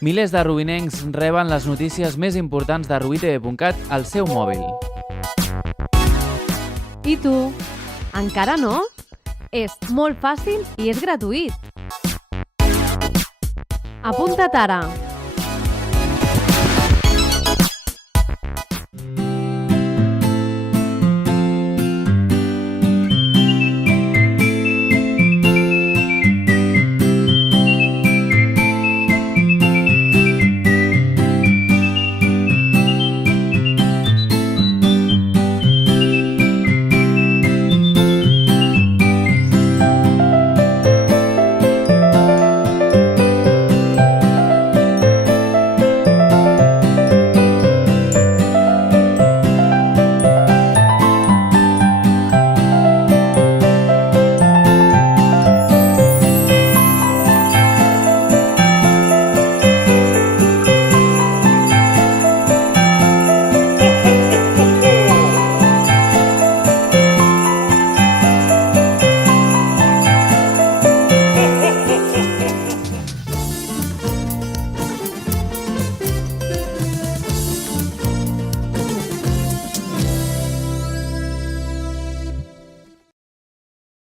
Milers de rubinencs reben les notícies més importants de rubitv.cat al seu mòbil. I tu? Encara no? És molt fàcil i és gratuït. Apunta't ara!